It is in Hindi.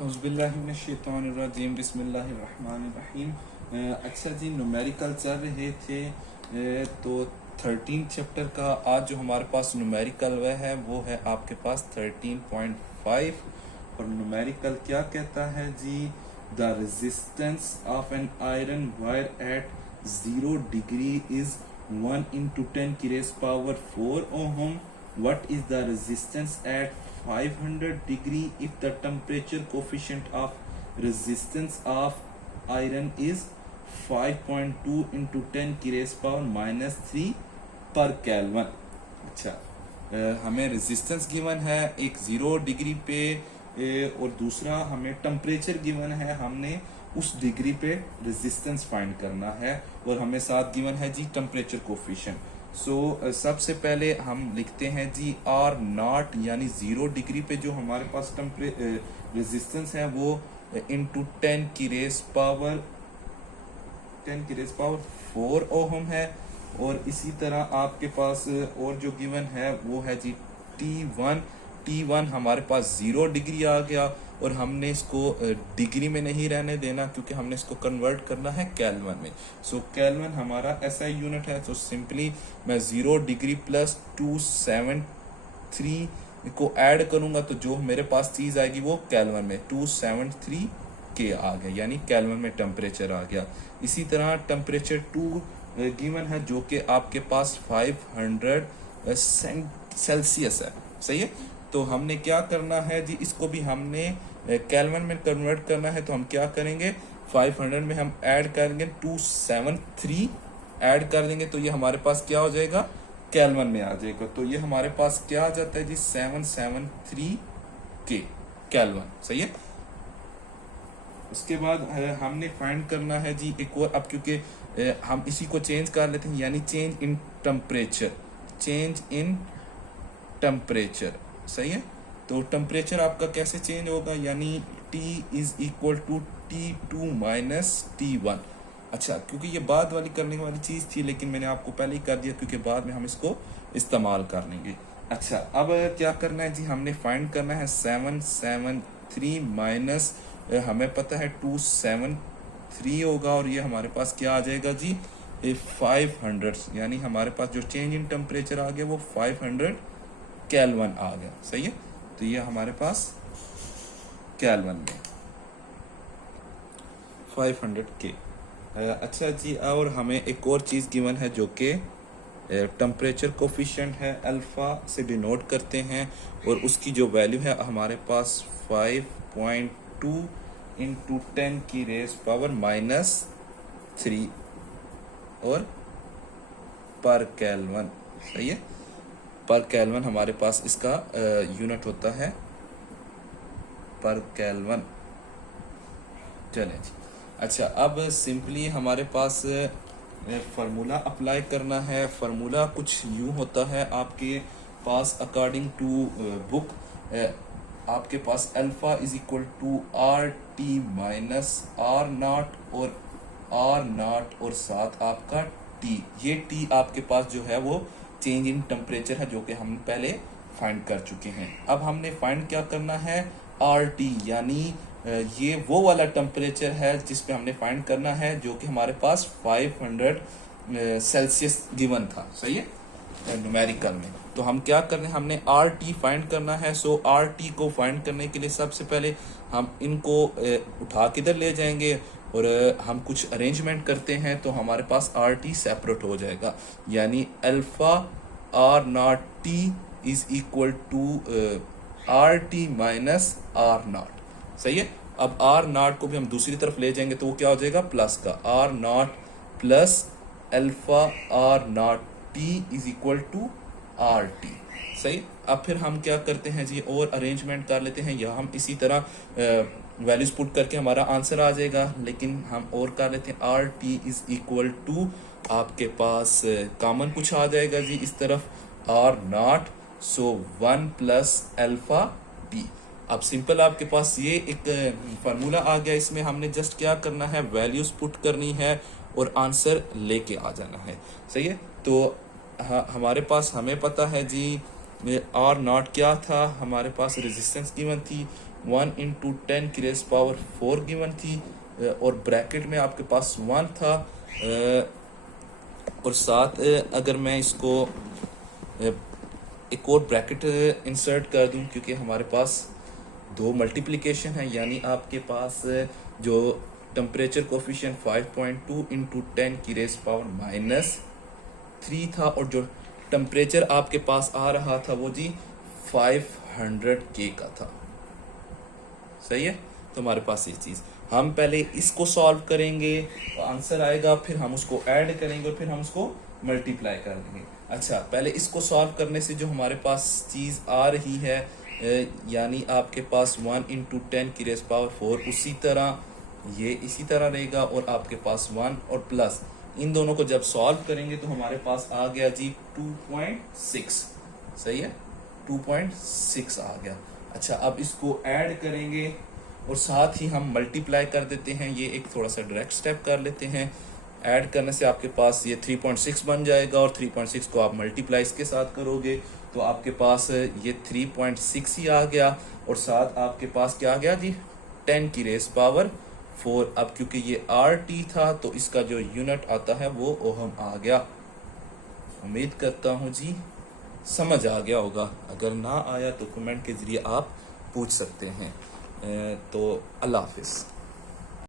औज़ुबिल्लाहिमिनश्शैतानिर्रजीम बिस्मिल्लाहिर्रहमानिर्रहीम। अच्छा जी, न्यूमेरिकल चल रहे थे। तो 13 चैप्टर का आज जो हमारे पास न्यूमेरिकल वह है वो है आपके पास 13.5। और न्यूमेरिकल क्या कहता है जी? The resistance of an iron wire at 0 degree is 1 × 10⁻⁴ ohm. What is the resistance at 500 degree if the temperature coefficient of resistance of iron is 5.2 × 10⁻³ per Kelvin? अच्छा, हमें रेजिस्टेंस गिवन है एक 0 डिग्री पे, और दूसरा हमें टेम्परेचर गिवन है, हमने उस डिग्री पे रेजिस्टेंस फाइंड करना है, और हमें साथ गिवन है जी टेम्परेचर कोफिशिएंट। सबसे पहले हम लिखते हैं जी आर नॉट, यानी 0 डिग्री पे जो हमारे पास रेजिस्टेंस है वो इंटू 10⁻⁴ ओहम है। और इसी तरह आपके पास और जो गिवन है वो है जी T1 हमारे पास 0 डिग्री आ गया, और हमने इसको डिग्री में नहीं रहने देना क्योंकि हमने इसको कन्वर्ट करना है केल्विन में। केल्विन हमारा SI यूनिट है। सिंपली मैं 0 डिग्री प्लस 273 को ऐड करूंगा तो जो मेरे पास चीज आएगी वो केल्विन में 273 के आ गया, यानी केल्विन में टेम्परेचर आ गया। इसी तरह टेम्परेचर 2 गिवन है जो कि आपके पास 500 सेल्सियस है। सही है, तो हमने क्या करना है जी, इसको भी हमने केल्विन में कन्वर्ट करना है। तो हम क्या करेंगे, 500 में हम ऐड करेंगे 273 ऐड कर देंगे तो ये हमारे पास क्या हो जाएगा, केल्विन में आ जाएगा। तो ये हमारे पास क्या आ जाता है जी, 773 के केल्विन। सही है, उसके बाद हमने फाइंड करना है जी एक और, अब क्योंकि हम इसी को चेंज कर लेते हैं, यानी चेंज इन टेम्परेचर। सही है, तो टेम्परेचर आपका कैसे चेंज होगा, यानी T is equal to T2 minus T1। अच्छा, क्योंकि ये बाद वाली करने वाली चीज़ थी लेकिन मैंने आपको पहले ही कर दिया क्योंकि बाद में हम इसको इस्तेमाल कर लेंगे। अच्छा, अब क्या करना है जी, हमने फाइंड करना है 773 माइनस हमें पता है 273 होगा, और ये हमारे पास क्या आ जाएगा जी, 500, यानी हमारे पास जो चेंज इन टेम्परेचर आ गया वो 500 केल्विन आ गया। सही है, तो ये हमारे पास केल्विन में 500 के। अच्छा जी, और हमें एक और चीज़ गिवन है जो कि टेम्परेचर कोफिशिएंट है, अल्फ़ा से डिनोट करते हैं, और उसकी जो वैल्यू है हमारे पास 5.2 × 10⁻³ और पर केल्विन। सही है, पर केल्विन हमारे पास इसका यूनिट होता है पर केल्विन। चलें जी, अच्छा, अब सिंपली हमारे पास फार्मूला अप्लाई करना है। फार्मूला कुछ यूं होता है आपके पास, अकॉर्डिंग टू बुक आपके पास alpha is equal to RT minus R0 और R0 और साथ आपका T। ये T आपके पास जो है वो चेंज इन टेम्परेचर है जो कि हम पहले फाइंड कर चुके हैं। अब हमने फाइंड क्या करना है, RT, यानी ये वो वाला टेम्परेचर है जिस पे हमने फाइंड करना है जो कि हमारे पास 500 सेल्सियस गिवन था। सही है, न्यूमेरिकल में। तो हम क्या करने, हमने RT फाइंड करना है। RT को फाइंड करने के लिए सबसे पहले हम इनको उठा किधर ले जाएंगे और हम कुछ अरेंजमेंट करते हैं तो हमारे पास RT सेपरेट हो जाएगा, यानी alpha R0T is equal to RT minus R0। सही है, अब R0 को भी हम दूसरी तरफ ले जाएंगे तो वो क्या हो जाएगा, प्लस का R0 plus alpha R0T is equal to RT। सही, अब फिर हम क्या करते हैं जी, और अरेंजमेंट कर लेते हैं, या हम इसी तरह वैल्यूज पुट करके हमारा आंसर आ जाएगा, लेकिन हम और कर लेते हैं RT इज इक्वल टू आपके पास कॉमन कुछ आ जाएगा जी इस तरफ R0, सो 1 प्लस अल्फ़ा T। अब सिंपल आपके पास ये एक फार्मूला आ गया, इसमें हमने जस्ट क्या करना है, वैल्यूज पुट करनी है और आंसर लेके आ जाना है। सही है, तो हमारे पास हमें पता है जी R0 क्या था, हमारे पास रेजिस्टेंस गिवन थी 1 × 10⁻⁴ गिवन थी, और ब्रैकेट में आपके पास 1 था, और साथ अगर मैं इसको एक और ब्रैकेट इंसर्ट कर दूं, क्योंकि हमारे पास दो मल्टीप्लिकेशन है, यानी आपके पास जो टेम्परेचर कोफिशिएंट 5.2 × 10⁻³ था, और जो टेम्परेचर आपके पास आ रहा था वो जी 500K का था। सही है, तो हमारे पास ये चीज़, हम पहले इसको सॉल्व करेंगे, आंसर आएगा, फिर हम उसको ऐड करेंगे और फिर हम उसको मल्टीप्लाई कर देंगे। अच्छा, पहले इसको सॉल्व करने से जो हमारे पास चीज़ आ रही है, यानी आपके पास 1 × 10⁻⁴, उसी तरह ये इसी तरह रहेगा, और आपके पास 1 और प्लस इन दोनों को जब सॉल्व करेंगे तो हमारे पास आ गया जी 2.6। सही है, 2.6 आ गया। अच्छा, अब इसको ऐड करेंगे और साथ ही हम मल्टीप्लाई कर देते हैं, ये एक थोड़ा सा डायरेक्ट स्टेप कर लेते हैं। ऐड करने से आपके पास ये 3.6 बन जाएगा, और 3.6 को आप मल्टीप्लाई इसके साथ करोगे तो आपके पास ये 3.6 ही आ गया, और साथ आपके पास क्या आ गया जी 10⁻⁴। अब क्योंकि ये RT था तो इसका जो यूनिट आता है वो ओहम आ गया। उम्मीद करता हूँ जी समझ आ गया होगा, अगर ना आया तो कमेंट के ज़रिए आप पूछ सकते हैं। तो अल्लाह हाफिज़।